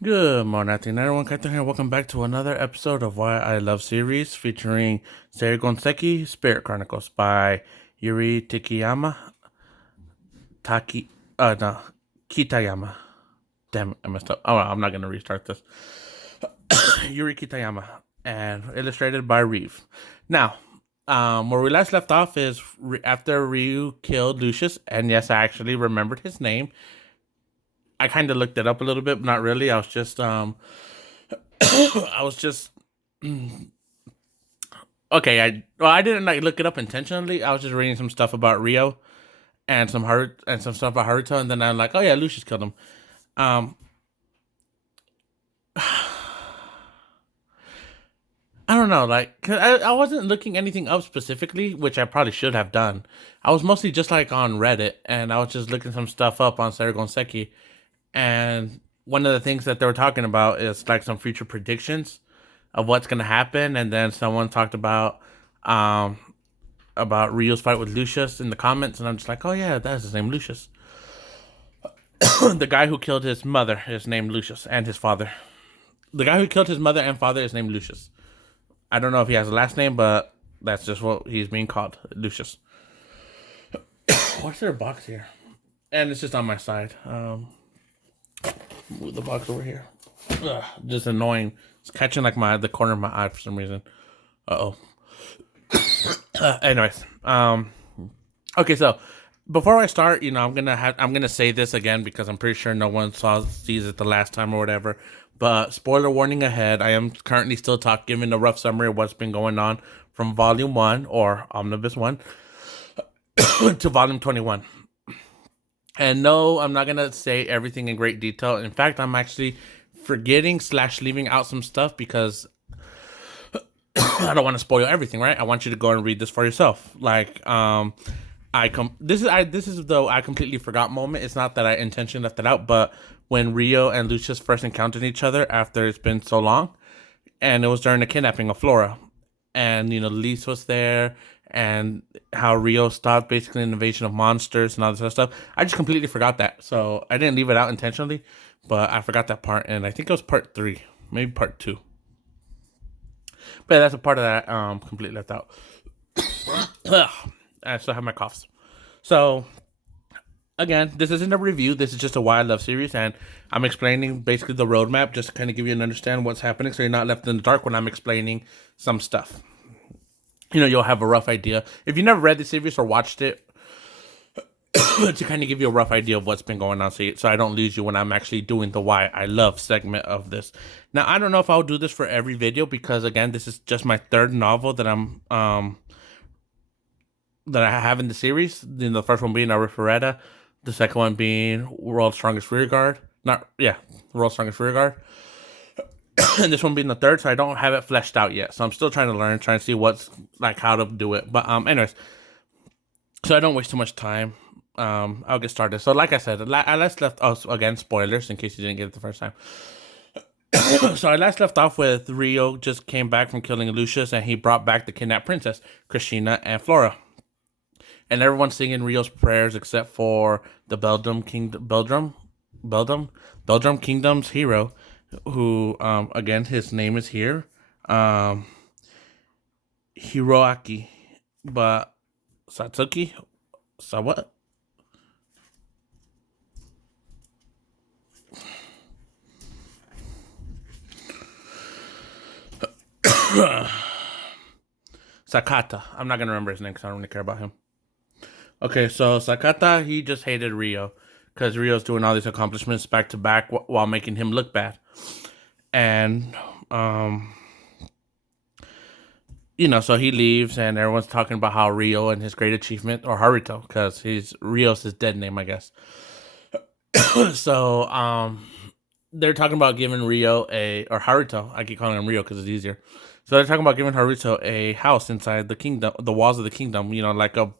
Good morning, afternoon, everyone. Kaito here. Welcome back to another episode of Why I Love Series featuring Seirei Spirit Chronicles by Yuri Tikiyama. Taki. No. Kitayama. Damn it, I messed up. Oh, well, I'm not going to restart this. Yuri Kitayama. And illustrated by Reeve. Now, where we last left off is after Ryu killed Lucius. And yes, I actually remembered his name. I kind of looked it up a little bit, but not really. I was just I was just okay. I didn't like look it up intentionally. I was just reading some stuff about Rio and some stuff about Haruto, and then I'm like, oh yeah, Lucius killed him. Um, I don't know, like 'cause I wasn't looking anything up specifically, which I probably should have done. I was mostly just like on Reddit, and I was just looking some stuff up on Seki, and one of the things that they were talking about is like some future predictions of what's gonna happen, and then someone talked um about Rio's fight with Lucius in the comments, and I'm just like, oh yeah, that's his name, Lucius. The guy who killed his mother is named Lucius, and his father. The guy who killed his mother and father is named Lucius. I don't know if he has a last name, but that's just what he's being called, Lucius. What's their box here? And it's just on my side. Move the box over here. Ugh, just annoying. It's catching like the corner of my eye for some reason. Uh oh. Anyways, okay, so before I start, I'm gonna say this again because I'm pretty sure no one sees it the last time or whatever. But spoiler warning ahead. I am currently still giving a rough summary of what's been going on from Volume 1 or Omnibus 1 to Volume 21. And no, I'm not gonna say everything in great detail. In fact, I'm actually forgetting slash leaving out some stuff because I don't want to spoil everything, right? I want you to go and read this for yourself. Like, this is though I completely forgot moment. It's not that I intentionally left it out, but when Rio and Lucius first encountered each other after it's been so long, and it was during the kidnapping of Flora, and Lise was there, and how Rio stopped basically an invasion of monsters and all this other stuff. I just completely forgot that, so I didn't leave it out intentionally, but I forgot that part, and I think it was part 3, maybe part 2. But yeah, that's a part of that completely left out. I still have my coughs. So again, this isn't a review. This is just a Why I Love series, and I'm explaining basically the roadmap just to kind of give you an understand what's happening, so you're not left in the dark when I'm explaining some stuff. You'll have a rough idea if you never read the series or watched it to kind of give you a rough idea of what's been going on, so I don't lose you when I'm actually doing the Why I Love segment of this. Now, I don't know if I'll do this for every video because again, this is just my third novel that I have in the series. The first one being Arifureta, the second one being World's Strongest Rearguard. World's Strongest Rearguard. And this one being the third, so I don't have it fleshed out yet. So I'm still trying to learn, trying to see what's like how to do it. But anyways, so I don't waste too much time. I'll get started. So like I said, I last left again spoilers in case you didn't get it the first time. So I last left off with Rio just came back from killing Lucius, and he brought back the kidnapped princess, Christina and Flora, and everyone's singing Rio's prayers except for the Belgium Kingdom's hero, who again his name is here, Hiroaki, but Satsuki, so what? Sakata. I'm not gonna remember his name because I don't really care about him. Okay, so Sakata, he just hated Rio because Rio's doing all these accomplishments back to back while making him look bad. And, so he leaves and everyone's talking about how Rio and his great achievement, or Haruto, because Rio's his dead name, I guess. So, they're talking about giving or Haruto, I keep calling him Rio because it's easier. So they're talking about giving Haruto a house inside the kingdom, the walls of the kingdom, like a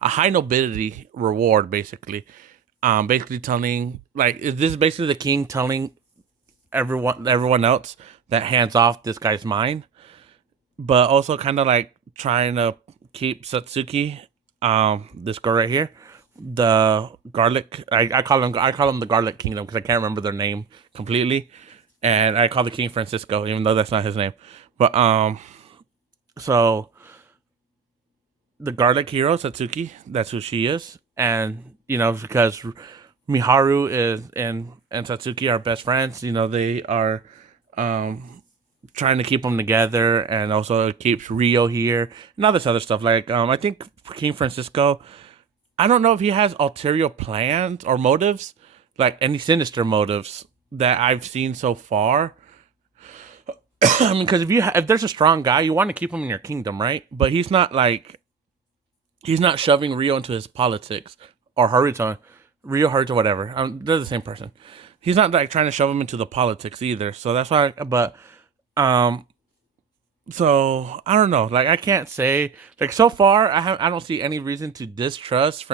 high nobility reward, basically. Basically telling, like, this is basically the king telling everyone else that hands off this guy's mine, but also kind of like trying to keep Satsuki, this girl right here, the garlic. I call him the Garlic Kingdom because I can't remember their name completely. and I call the king Francisco, even though that's not his name. But so the garlic hero Satsuki, that's who she is, and because Miharu is and Satsuki are best friends. They are um trying to keep them together, and also it keeps Rio here and all this other stuff. Like I think King Francisco, I don't know if he has ulterior plans or motives, like any sinister motives that I've seen so far. I mean, because if there's a strong guy, you want to keep him in your kingdom, right? But he's not shoving Rio into his politics, or Haruto, Rio Haruto, whatever. They're the same person. He's not like trying to shove him into the politics either. So that's why. But um, so I don't know. Like I can't say like so far. I don't see any reason to distrust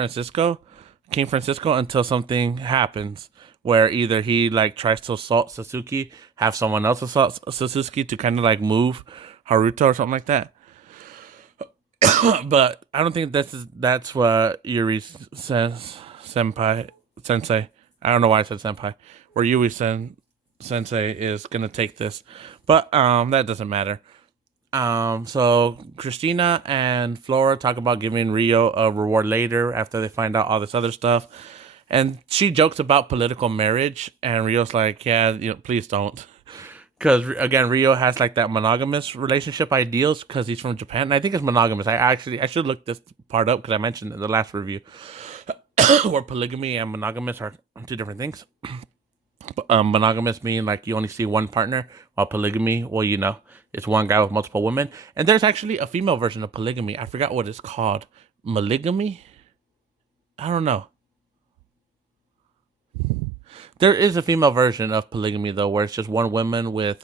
King Francisco, until something happens where either he like tries to assault Sasuke, have someone else assault Sasuke to kind of like move Haruto or something like that. But I don't think that's what Yuri says, senpai, sensei. I don't know why I said senpai. Where sensei is gonna take this, but that doesn't matter. So Christina and Flora talk about giving Rio a reward later after they find out all this other stuff, and she jokes about political marriage, and Rio's like, yeah, please don't. Because again, Rio has like that monogamous relationship ideals because he's from Japan, and I think it's monogamous. I should look this part up because I mentioned it in the last review, where polygamy and monogamous are two different things. Monogamous mean like you only see one partner, while polygamy, well, it's one guy with multiple women. And there's actually a female version of polygamy. I forgot what it's called. Polygamy? I don't know. There is a female version of polygamy though, where it's just one woman with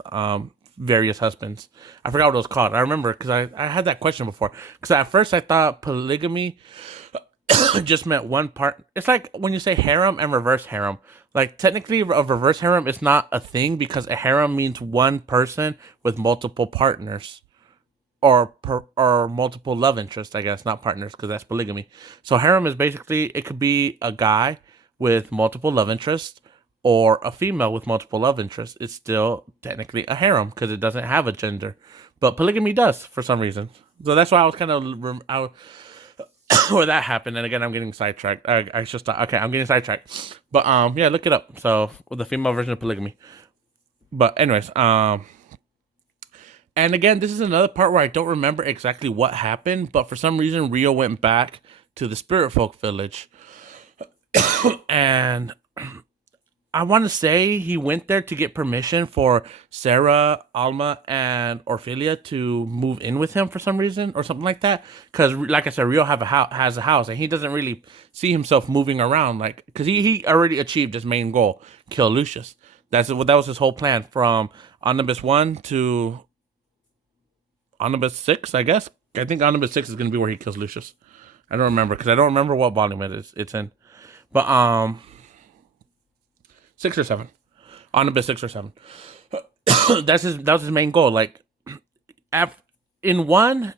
various husbands. I forgot what it was called. I remember because I had that question before. Because at first I thought polygamy just meant one part. It's like when you say harem and reverse harem. Like technically, a reverse harem is not a thing because a harem means one person with multiple partners, or multiple love interests. I guess not partners because that's polygamy. So harem is basically it could be a guy with multiple love interests or a female with multiple love interests. It's still technically a harem because it doesn't have a gender, but polygamy does for some reason. So that's why I was kind of where that happened. And again, I'm getting sidetracked. I just thought, okay, I'm getting sidetracked. But yeah, look it up. So the female version of polygamy. But anyways, and again, this is another part where I don't remember exactly what happened, but for some reason Rio went back to the Spirit Folk village, and I want to say he went there to get permission for Sarah, Alma, and Orphelia to move in with him for some reason or something like that. Because, like I said, Rio has a house, and he doesn't really see himself moving around, like because he already achieved his main goal, kill Lucius. That was his whole plan from Omnibus 1 to Omnibus 6, I guess. I think Omnibus 6 is going to be where he kills Lucius. I don't remember because I don't remember what volume it's in, but 6 or 7. Omnibus 6 or 7. That was his main goal. Like, in 1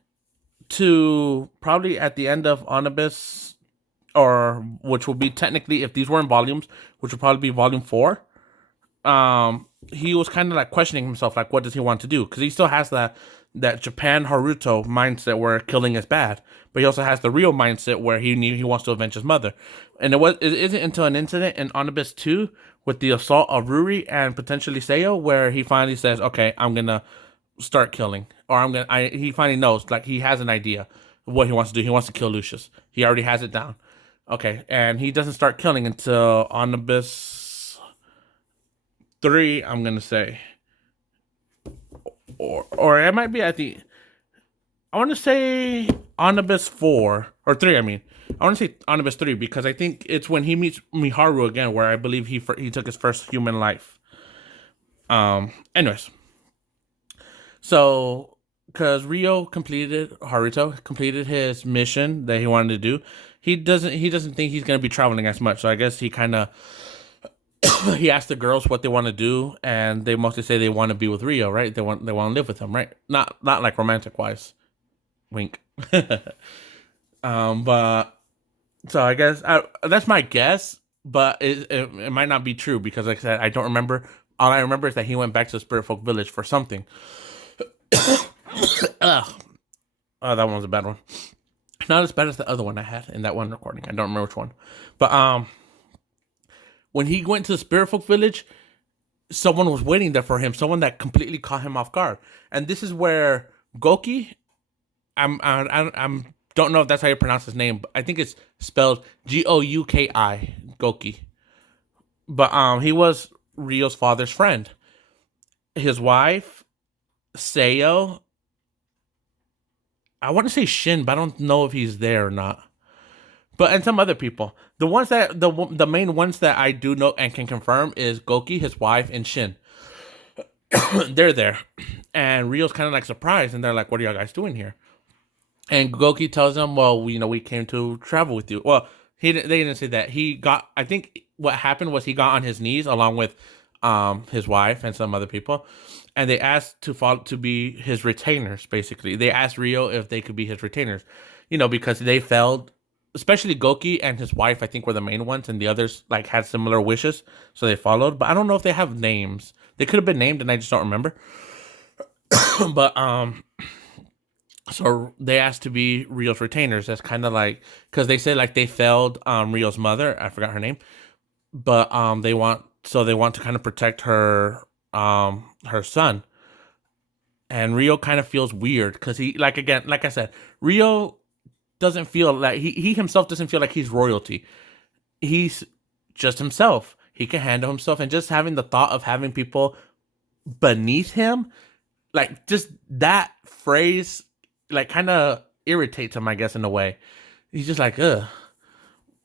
to probably at the end of Omnibus, or which will be technically, if these were in volumes, which would probably be volume 4, he was kind of like questioning himself, like, what does he want to do? Because he still has that Japan Haruto mindset where killing is bad, but he also has the real mindset where he wants to avenge his mother. And it isn't until an incident in Omnibus 2 with the assault of Ruri and potentially Seiyo where he finally says, okay, I'm gonna start killing, or he finally knows, like, he has an idea of what he wants to do. He wants to kill Lucius. He already has it down. Okay, and he doesn't start killing until Omnibus 3, I'm gonna say. Or it might be at the, I want to say Omnibus 4 or 3. I mean, I want to say Omnibus 3 because I think it's when he meets Miharu again, where I believe he took his first human life. Anyways, so because Haruto completed his mission that he wanted to do, he doesn't think he's gonna be traveling as much. So I guess he kind of he asked the girls what they want to do, and they mostly say they want to be with Rio, right? They want to live with him, right? Not like romantic wise. Wink. But so I guess that's my guess. but it might not be true because, like I said, I don't remember. All I remember is that he went back to the Spirit Folk Village for something. Ugh. Oh, that one was a bad one. Not as bad as the other one I had in that one recording. I don't remember which one. But when he went to the Spirit Folk Village, someone was waiting there for him. Someone that completely caught him off guard. And this is where Goki. I'm don't know if that's how you pronounce his name, but I think it's spelled Gouki, Goki. But he was Ryo's father's friend. His wife, Seo. I want to say Shin, but I don't know if he's there or not. But and some other people. The ones that the main ones that I do know and can confirm is Goki, his wife, and Shin. They're there, and Ryo's kind of like surprised, and they're like, "What are y'all guys doing here?" And Goki tells them, "Well, we came to travel with you." Well, they didn't say that. He got. I think what happened was he got on his knees along with his wife and some other people, and they asked to be his retainers. Basically, they asked Ryo if they could be his retainers, because they felt, especially Goki and his wife, I think were the main ones, and the others like had similar wishes, so they followed. But I don't know if they have names. They could have been named, and I just don't remember. But so they asked to be Ryo's retainers. That's kind of like because they said like they failed Ryo's mother. I forgot her name, but they want to kind of protect her son. And Ryo kind of feels weird because he like I said, Ryo doesn't feel like he himself doesn't feel like he's royalty. He's just himself. He can handle himself, and just having the thought of having people beneath him, like just that phrase, like kind of irritates him, I guess, in a way. He's just like, ugh.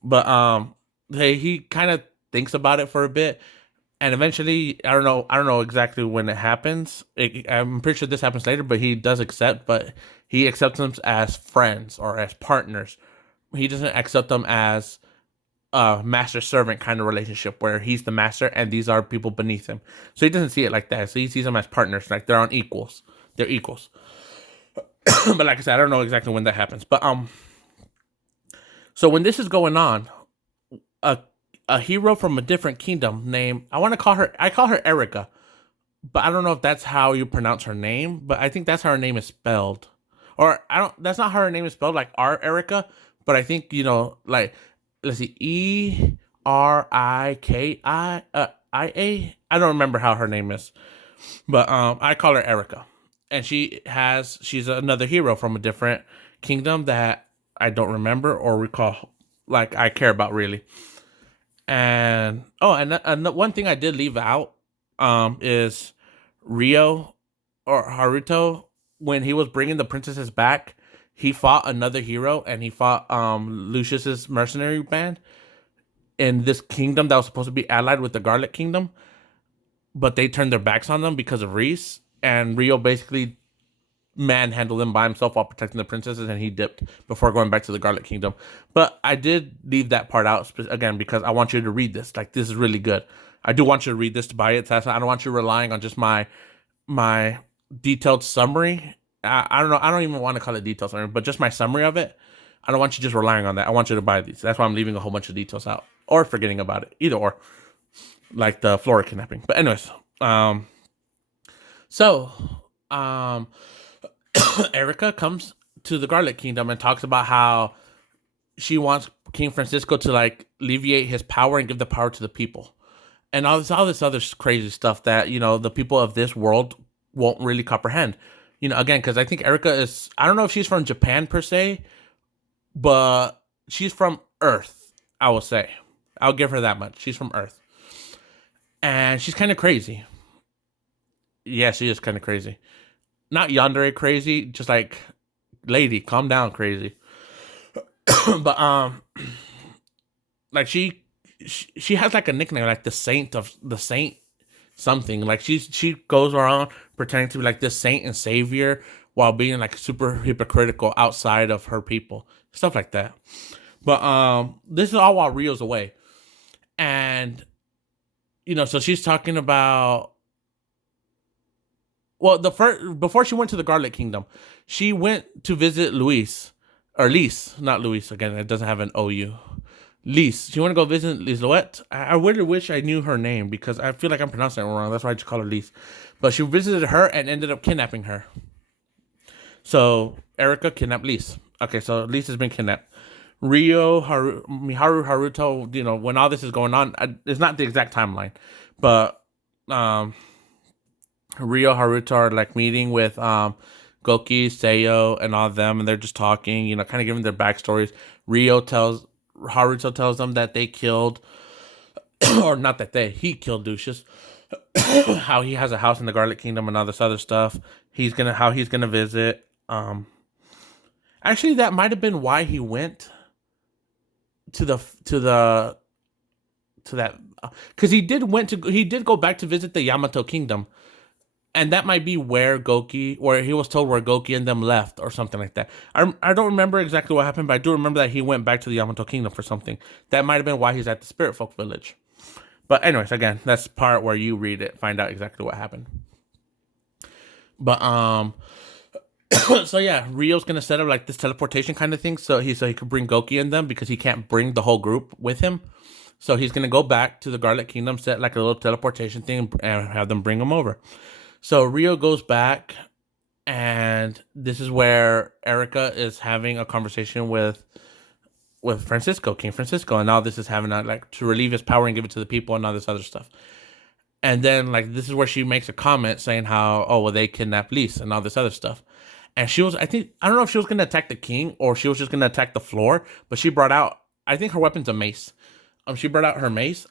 But he kind of thinks about it for a bit, and eventually, I don't know exactly when it happens. I'm pretty sure this happens later, but he does accept, but he accepts them as friends or as partners. He doesn't accept them as a master servant kind of relationship where he's the master and these are people beneath him. So he doesn't see it like that. So he sees them as partners, like they're on equals. They're equals. But like I said, I don't know exactly when that happens. But so when this is going on, a a hero from a different kingdom named I call her Erica, but I don't know if that's how you pronounce her name, but I think that's how her name is spelled. Or I don't that's not how her name is spelled, like R Erica, but I think, like let's see, Erika I don't remember how her name is. But I call her Erica. And she's another hero from a different kingdom that I don't remember or recall, like I care about really. And one thing I did leave out is Rio or Haruto, when he was bringing the princesses back, he fought another hero and he fought Lucius's mercenary band in this kingdom that was supposed to be allied with the Garlic Kingdom, but they turned their backs on them because of Reese, and Rio basically manhandled him by himself while protecting the princesses, and he dipped before going back to the Garlic Kingdom. But I did leave that part out again because I want you to read this. Like, this is really good. I do want you to read this to buy it. I don't want you relying on just my detailed summary. I don't know. I don't even want to call it detailed summary, but just my summary of it. I don't want you just relying on that. I want you to buy these. That's why I'm leaving a whole bunch of details out or forgetting about it. Either or, like the Flora kidnapping. But anyways, so Erica comes to the Garlic Kingdom and talks about how she wants King Francisco to like alleviate his power and give the power to the people, and all this other crazy stuff that the people of this world won't really comprehend. Again, because I think Erica is, I don't know if she's from Japan per se, but she's from Earth. I will say, I'll give her that much. She's from Earth, and she's kind of crazy. Yeah, she is kind of crazy. Not yandere crazy, just like, lady, calm down, crazy. But like she has like a nickname, like the saint something. Like she goes around pretending to be like this saint and savior while being like super hypocritical outside of her people, stuff like that. But this is all while Rio's away, and so she's talking about. Well, before she went to the Garlic Kingdom, she went to visit Luis, or Lise, not Luis. Again, it doesn't have an OU. Lise. She want to go visit Liseloette. I really wish I knew her name because I feel like I'm pronouncing it wrong. That's why I just call her Lise. But she visited her and ended up kidnapping her. So Erica kidnapped Lise. Okay, so Lise has been kidnapped. Miharu Haruto, when all this is going on, it's not the exact timeline, but um, Rio Haruto are like meeting with Goki, Seiyo, and all of them, and they're just talking, kind of giving their backstories. Haruto tells them that they killed, or not that he killed Lucius. How he has a house in the Garlic Kingdom and all this other stuff. How he's gonna visit. Actually, that might have been why he went to that, because he did go back to visit the Yamato Kingdom, and that might be where he was told where Goki and them left or something like that. I don't remember exactly what happened, but I do remember that he went back to the Yamato Kingdom for something. That might have been why he's at the Spirit Folk Village. But anyways, again, that's the part where you read it, find out exactly what happened. But so yeah, Rio's gonna set up like this teleportation kind of thing, so he could bring Goki and them because he can't bring the whole group with him. So he's gonna go back to the Garlic Kingdom, set like a little teleportation thing, and have them bring him over. So Rio goes back, and this is where Erica is having a conversation with Francisco, King Francisco, and all this is having to relieve his power and give it to the people and all this other stuff. And then this is where she makes a comment saying how they kidnapped Lise and all this other stuff. And she was, I don't know if she was gonna attack the king or she was just gonna attack the floor, but she brought out, I think her weapon's a mace. She brought out her mace,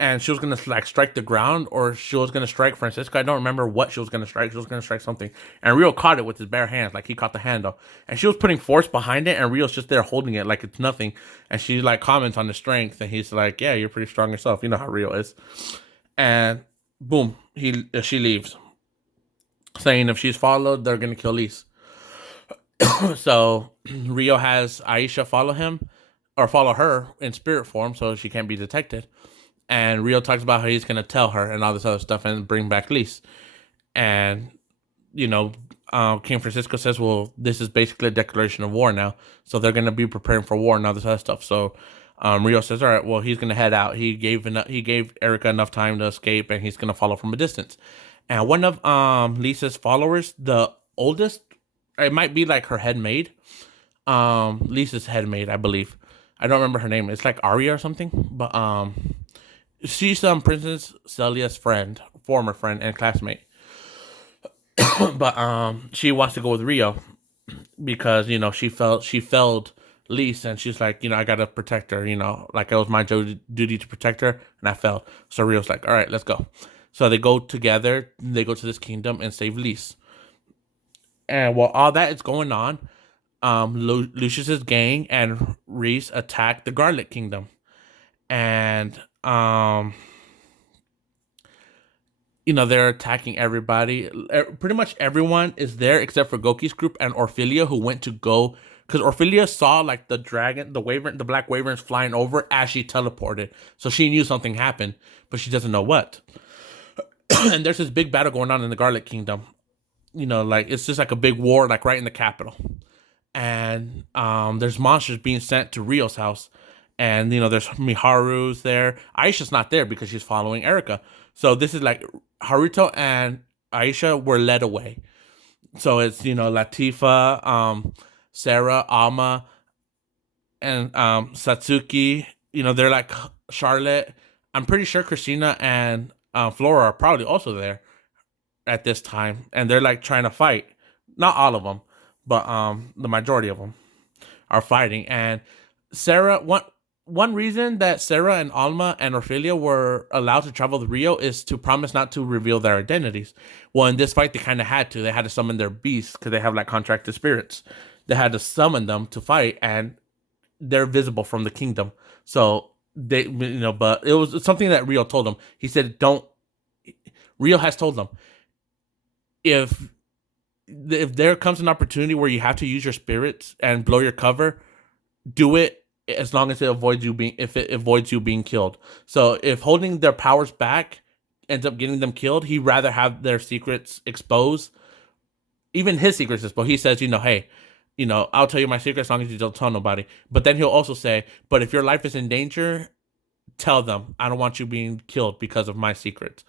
and she was gonna strike the ground, or she was gonna strike Francisco. I don't remember what she was gonna strike. She was gonna strike something, and Rio caught it with his bare hands, like he caught the handle, and she was putting force behind it, and Rio's just there holding it like it's nothing. And she comments on the strength, and he's like, "Yeah, you're pretty strong yourself. You know how Rio is." And boom, she leaves, saying if she's followed, they're gonna kill Lise. So Rio has Aisha follow her in spirit form, so she can't be detected. And Rio talks about how he's gonna tell her and all this other stuff and bring back Lise. And King Francisco says, "Well, this is basically a declaration of war now, so they're gonna be preparing for war and all this other stuff." So Rio says, "All right, well, he's gonna head out. He gave Erica enough time to escape, and he's gonna follow from a distance." And one of Lisa's followers, the oldest, it might be like her head maid, Lisa's head maid, I believe. I don't remember her name. It's like Arya or something, but she's Princess Celia's former friend and classmate. But she wants to go with Rio because she failed Lise, and she's like, I gotta protect her. Like it was my duty to protect her, and I failed. So Rio's like, all right, let's go. So they go together. They go to this kingdom and save Lise. And while all that is going on, Lucius's gang and Reese attack the Garlic Kingdom, and they're attacking everybody. Pretty much everyone is there except for Goki's group and Orphelia, who went to go because Orphelia saw the dragon, the black wyverns flying over as she teleported, so she knew something happened, but she doesn't know what. And there's this big battle going on in the Garlic Kingdom. It's just like a big war, right in the capital. And there's monsters being sent to Rio's house. And, there's Miharu's there. Aisha's not there because she's following Erica. So this is Haruto and Aisha were led away. So it's, Latifa, Sarah, Alma, and Satsuki. They're like Charlotte. I'm pretty sure Christina and Flora are probably also there at this time, and they're trying to fight. Not all of them, but the majority of them are fighting. And Sarah, one reason that Sarah and Alma and Orphelia were allowed to travel to Rio is to promise not to reveal their identities. Well, in this fight, they kind of had to. They had to summon their beasts because they have contracted spirits. They had to summon them to fight, and they're visible from the kingdom. So they, but it was something that Rio told them. He said, "Don't." Rio has told them, if there comes an opportunity where you have to use your spirits and blow your cover, do it as long as it avoids you being killed. So if holding their powers back ends up getting them killed, he'd rather have their secrets exposed, even his secrets exposed. He says, hey, I'll tell you my secret as long as you don't tell nobody. But then he'll also say, but if your life is in danger, tell them. I don't want you being killed because of my secrets.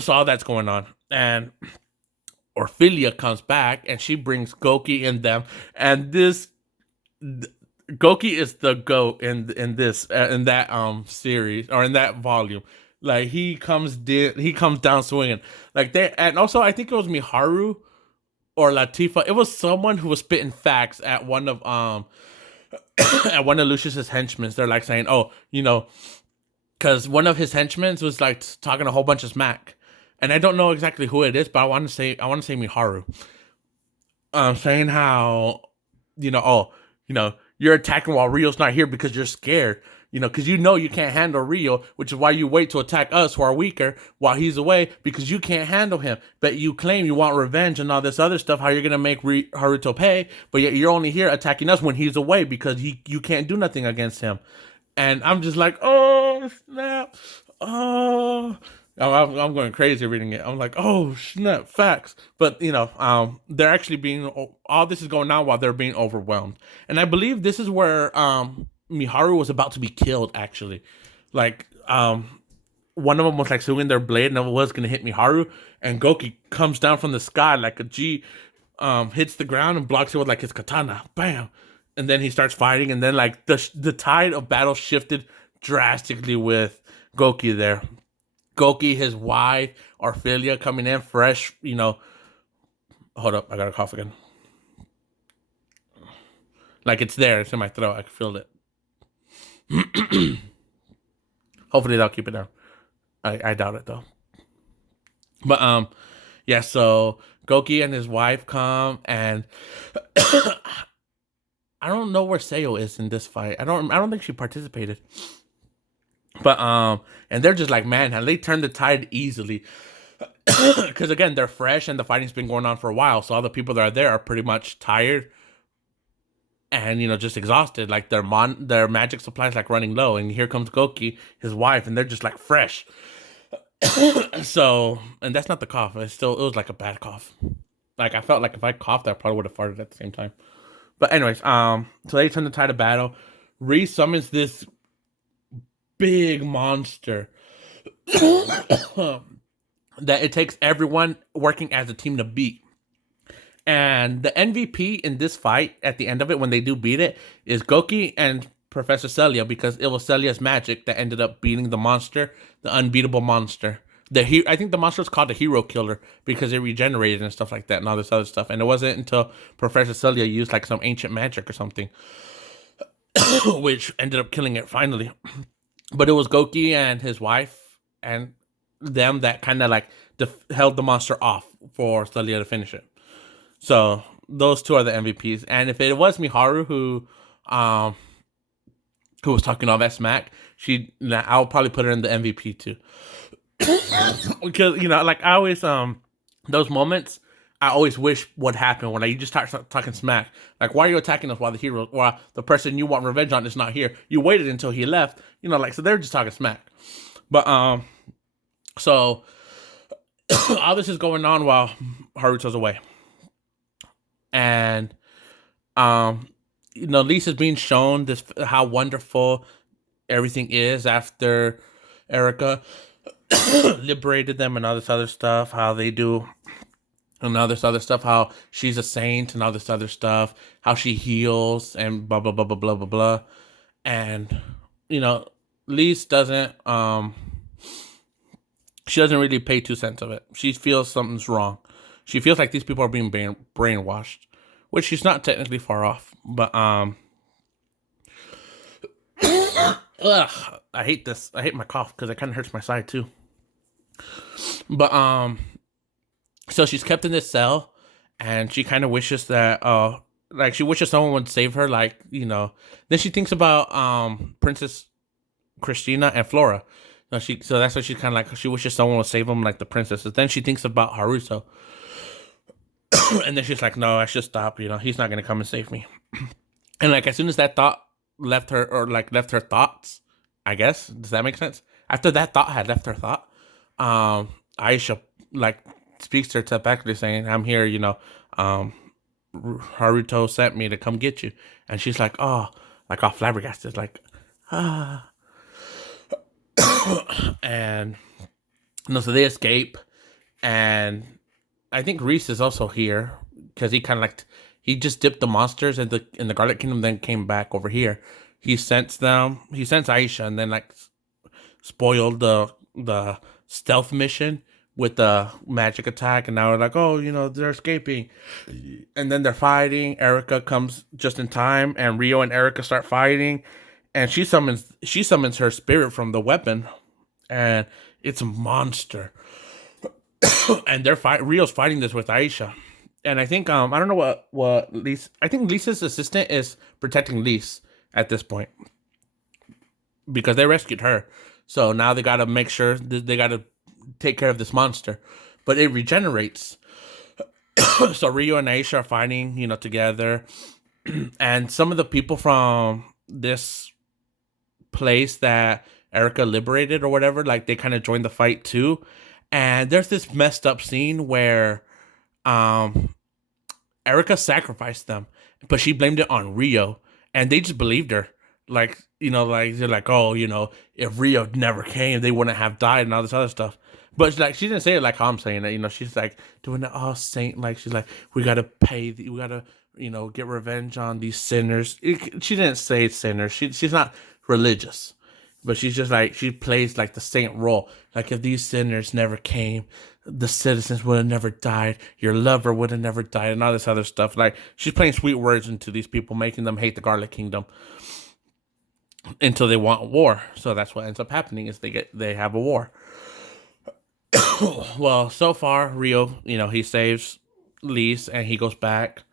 So all that's going on. And Orphelia comes back and she brings Goki in them. And this Goki is the goat in this in that series or in that volume. Like he comes down swinging. Like they and also I think it was Miharu or Latifa. It was someone who was spitting facts at one of at one of Lucius's henchmen. They're like saying, "Oh, because one of his henchmen was like talking a whole bunch of smack." And I don't know exactly who it is, but I want to say Miharu. Saying how, you're attacking while Rio's not here because you're scared. Because you can't handle Rio, which is why you wait to attack us who are weaker while he's away because you can't handle him. But you claim you want revenge and all this other stuff, how you're going to make Haruto pay, but yet you're only here attacking us when he's away because you can't do nothing against him. And I'm just like, oh, snap. Oh, I'm going crazy reading it. I'm like, oh, snap, facts. But, they're actually all this is going on while they're being overwhelmed. And I believe this is where Miharu was about to be killed, actually. Like, one of them was like swinging their blade and it was going to hit Miharu. And Goki comes down from the sky like a G, hits the ground and blocks it with like his katana. Bam. And then he starts fighting. And then like the tide of battle shifted drastically with Goki there. Goki, his wife, Orphelia coming in fresh, Hold up, I got to cough again. Like it's there, it's in my throat. I can feel it. Hopefully they'll keep it down. I doubt it though. But yeah, so Goki and his wife come and I don't know where Seo is in this fight. I don't think she participated. But and they're just like, man, and they turn the tide easily. Because again, they're fresh and the fighting's been going on for a while. So all the people that are there are pretty much tired and just exhausted. Like their magic supplies like running low. And here comes Goki, his wife, and they're just like fresh. So, and that's not the cough. It was like a bad cough. Like I felt like if I coughed, I probably would have farted at the same time. But anyways, so they turn the tide of battle. Ree summons this big monster that it takes everyone working as a team to beat. And the MVP in this fight at the end of it, when they do beat it, is Goki and Professor Celia, because it was Celia's magic that ended up beating the monster, the unbeatable monster. I think the monster was called the Hero Killer because it regenerated and stuff like that and all this other stuff. And it wasn't until Professor Celia used like some ancient magic or something, which ended up killing it finally. But it was Goki and his wife and them that kind of like held the monster off for Celia to finish it. So those two are the MVPs. And if it was Miharu who was talking all that smack, I'll probably put her in the MVP too. Because like I always those moments I always wish would happen when you just start talking smack. Like, why are you attacking us while the person you want revenge on is not here? You waited until he left. So they're just talking smack. But so all this is going on while Haruto's away, and Lisa's being shown how wonderful everything is after Erica liberated them and all this other stuff. How they do. And all this other stuff, how she's a saint and all this other stuff, how she heals and blah, blah, blah, blah, blah, blah, blah. And, Lise doesn't, she doesn't really pay 2 cents of it. She feels something's wrong. She feels like these people are being brainwashed, which she's not technically far off. But, ugh, I hate this. I hate my cough because it kind of hurts my side too. But, so she's kept in this cell, and she kind of wishes that, she wishes someone would save her, Then she thinks about Princess Christina and Flora. So that's why she's kind of like, she wishes someone would save them, like the princesses. Then she thinks about Haruto, and then she's like, no, I should stop. He's not gonna come and save me. And like as soon as that thought left her, left her thoughts, I guess, does that make sense? After that thought had left her thought, Aisha speaks to her telepathically saying, I'm here, Haruto sent me to come get you. And she's like, oh, like all flabbergasted, like, ah. And no, so they escape. And I think Reese is also here because he kind of like he just dipped the monsters in the Garlic Kingdom, then came back over here. He sent them. He sent Aisha, and then like spoiled the stealth mission with the magic attack, and now we're like, oh, they're escaping, and then they're fighting. Erica comes just in time, and Rio and Erica start fighting, and she summons her spirit from the weapon, and it's a monster. And Rio's fighting this with Aisha, and I think I don't know what Lisa. I think Lisa's assistant is protecting Lise at this point because they rescued her. So now they got to make sure they got to take care of this monster, but it regenerates. So Rio and Aisha are fighting, together, and some of the people from this place that Erica liberated or whatever, like they kind of joined the fight too. And there's this messed up scene where Erica sacrificed them, but she blamed it on Rio, and they just believed her. Like, like they're like, oh, if Rio never came, they wouldn't have died and all this other stuff. But like, she didn't say it like how I'm saying it. She's like doing it all saint, like she's like, we gotta we gotta, get revenge on these sinners. She didn't say sinners. She's not religious, but she's just like she plays like the saint role. Like if these sinners never came, the citizens would have never died. Your lover would have never died, and all this other stuff. Like she's playing sweet words into these people, making them hate the Garlic Kingdom until they want war. So that's what ends up happening is they have a war. Well, so far Rio, he saves Lise and he goes back,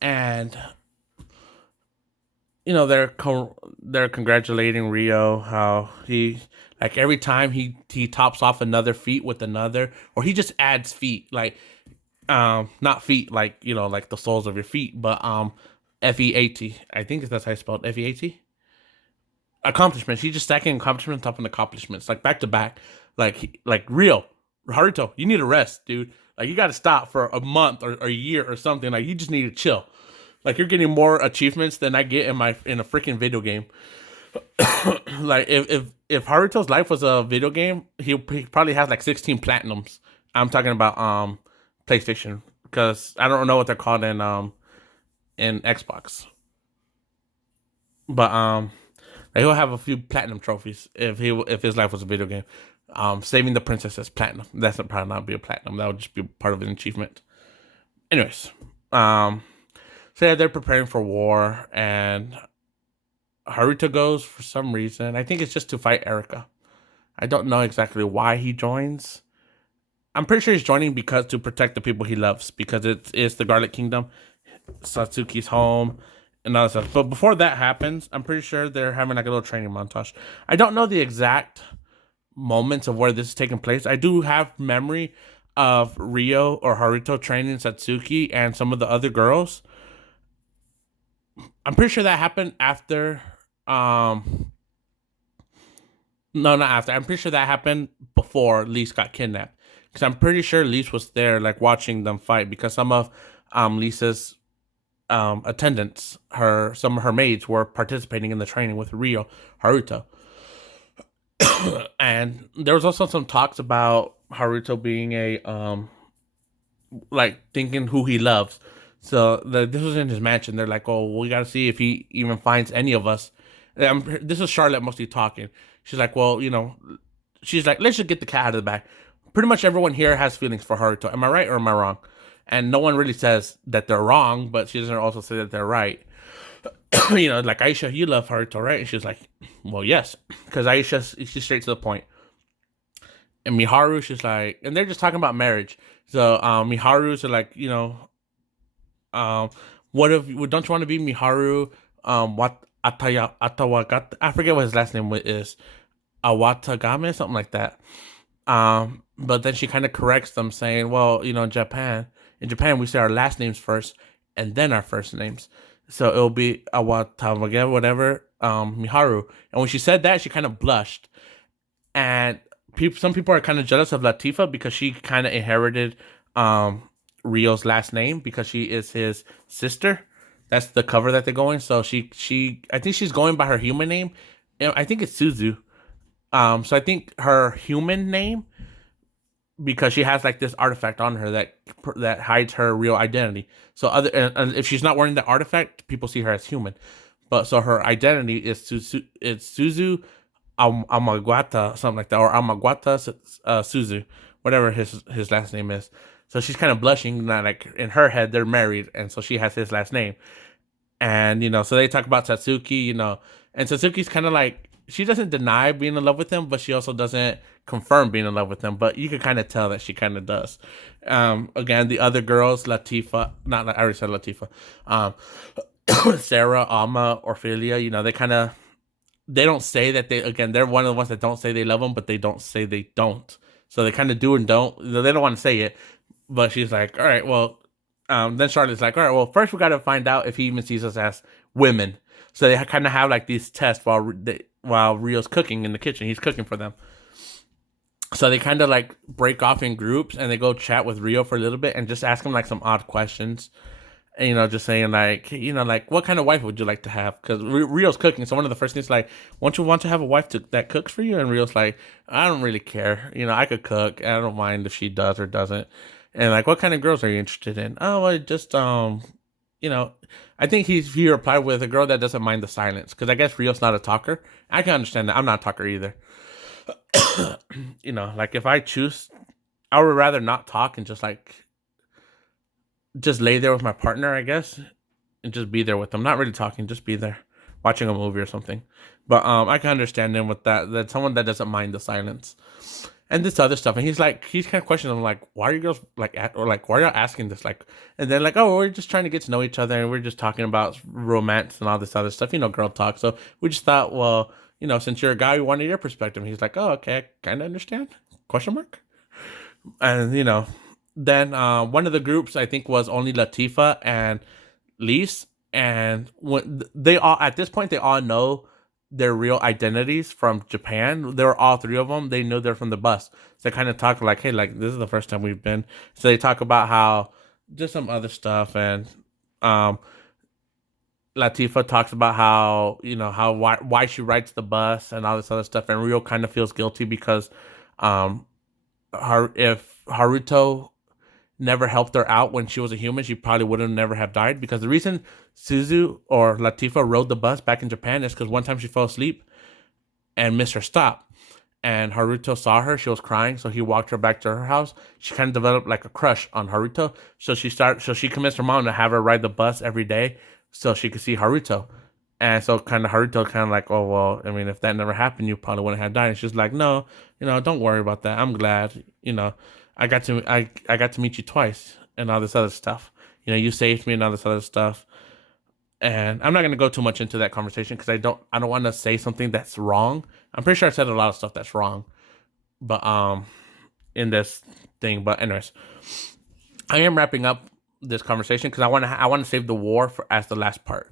and they're congratulating Rio how he like every time he tops off another feat with another, or he just adds feet like not feet like like the soles of your feet, but FEAT. I think that's how I spelled FEAT. Accomplishments. He's just stacking accomplishments on accomplishments, like back to back. Like Rio, Haruto, you need a rest, dude. Like you got to stop for a month or a year or something. Like you just need to chill. Like you're getting more achievements than I get in a freaking video game. Like if Haruto's life was a video game, he probably has like 16 platinums. I'm talking about PlayStation because I don't know what they're called in Xbox. But he'll have a few platinum trophies if his life was a video game. Saving the princess is platinum. That's probably not be a platinum. That would just be part of an achievement. Anyways, so yeah, they're preparing for war, and Haruto goes for some reason. I think it's just to fight Erica. I don't know exactly why he joins. I'm pretty sure he's joining because to protect the people he loves, because it's the Garlic Kingdom, Satsuki's home, and all that stuff. But before that happens, I'm pretty sure they're having like a little training montage. I don't know the exact moments of where this is taking place. I do have memory of Rio or Haruto training Satsuki and some of the other girls. I'm pretty sure that happened after. No, not after. I'm pretty sure that happened before Lise got kidnapped. Because I'm pretty sure Lise was there, like watching them fight. Because some of Lisa's attendants, some of her maids were participating in the training with Rio Haruto. And there was also some talks about Haruto being a like thinking who he loves. So this was in his mansion. They're like, oh, we got to see if he even finds any of us. This is Charlotte mostly talking. She's like, well, she's like, let's just get the cat out of the bag. Pretty much everyone here has feelings for Haruto. Am I right or am I wrong? And no one really says that they're wrong, but she doesn't also say that they're right. Like Aisha, you love Haruto, right? And she's like, well, yes, because she's straight to the point. And Miharu, she's like, and they're just talking about marriage. So Miharu's like, what if don't you want to be Miharu? What Atawagata? I forget what his last name is. Awatagame, something like that. But then she kind of corrects them, saying, well, in Japan we say our last names first and then our first names. So it'll be Awatamaga, whatever, Miharu. And when she said that, she kind of blushed. And some people are kind of jealous of Latifa because she kind of inherited Rio's last name because she is his sister. That's the cover that they're going. So I think she's going by her human name. I think it's Suzu. So I think her human name, because she has like this artifact on her that hides her real identity. So and if she's not wearing the artifact, people see her as human. But so her identity is Suzu Amagata, something like that, or Amagata Suzu, whatever his last name is. So she's kind of blushing, not like in her head they're married, and so she has his last name. And so they talk about Satsuki, and Satsuki's kind of like, she doesn't deny being in love with him, but she also doesn't confirm being in love with him. But you can kind of tell that she kind of does. Again, the other girls, Latifa, not I already said Latifa, Sarah, Alma, Orphelia, they don't say that they're one of the ones that don't say they love him, but they don't say they don't. So they kind of do and don't. They don't want to say it, but she's like, all right, well, then Charlotte's like, all right, well, first we got to find out if he even sees us as women. So they kind of have like these tests while Rio's cooking in the kitchen. He's cooking for them. So they kind of like break off in groups and they go chat with Rio for a little bit and just ask him like some odd questions. And, just saying like, like, what kind of wife would you like to have? Because Rio's cooking. So one of the first things like, won't you want to have a wife that cooks for you? And Rio's like, I don't really care. I could cook. I don't mind if she does or doesn't. And like, what kind of girls are you interested in? Oh, I just, I think he replied with a girl that doesn't mind the silence. Because I guess Rio's not a talker. I can understand that. I'm not a talker either. Like if I choose, I would rather not talk and just lay there with my partner, I guess, and just be there with them. Not really talking, just be there, watching a movie or something. But I can understand him with that someone that doesn't mind the silence. And this other stuff. And he's kind of questioning them, like, why are you girls why are y'all asking this? Like, and then like, oh, we're just trying to get to know each other and we're just talking about romance and all this other stuff, girl talk. So we just thought, well, since you're a guy, we wanted your perspective. And he's like, oh, okay, I kind of understand. Question mark. And then one of the groups I think was only Latifa and Lise, and when they all at this point they all know their real identities from Japan. There were all three of them. They knew they're from the bus. So they kind of talk like, hey, like this is the first time we've been. So they talk about how just some other stuff, and Latifa talks about how why she rides the bus and all this other stuff, and Rio kind of feels guilty because if Haruto never helped her out when she was a human, she probably would have never have died. Because the reason Suzu or Latifa rode the bus back in Japan is because one time she fell asleep and missed her stop. And Haruto saw her, she was crying, so he walked her back to her house. She kind of developed like a crush on Haruto. So she convinced her mom to have her ride the bus every day so she could see Haruto. And so Haruto like, oh, well, I mean, if that never happened, you probably wouldn't have died. And she's like, no, don't worry about that. I'm glad, I got to meet you twice and all this other stuff. You saved me and all this other stuff. And I'm not gonna go too much into that conversation because I don't want to say something that's wrong. I'm pretty sure I said a lot of stuff that's wrong, but in this thing. But anyways, I am wrapping up this conversation because I want to save the war as the last part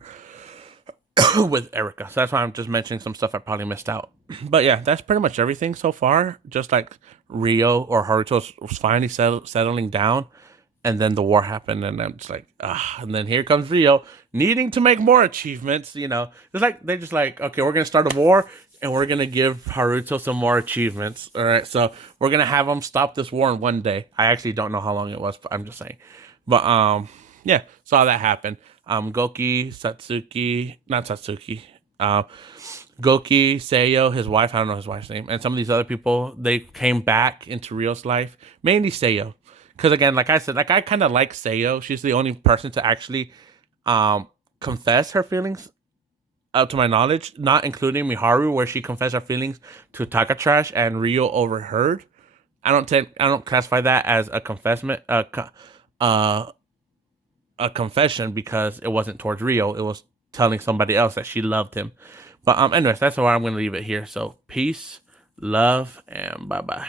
with Erica. So that's why I'm just mentioning some stuff I probably missed out. But yeah, that's pretty much everything so far. Just like Rio or Haruto was finally settling down, and then the war happened, and I'm just like, and then here comes Rio needing to make more achievements. It's like they're just like, okay, we're gonna start a war, and we're gonna give Haruto some more achievements. All right, so we're gonna have him stop this war in one day. I actually don't know how long it was, but I'm just saying. But yeah, saw that happen. Goki, Goki, Seiyo, his wife, I don't know his wife's name, and some of these other people, they came back into Rio's life, mainly Seiyo. Because again, like I said, I kind of like Seiyo. She's the only person to actually confess her feelings, to my knowledge, not including Miharu, where she confessed her feelings to Takatrash and Rio overheard. I don't classify that as a a confession because it wasn't towards Rio. It was telling somebody else that she loved him. But anyways, that's why I'm going to leave it here. So peace, love, and bye-bye.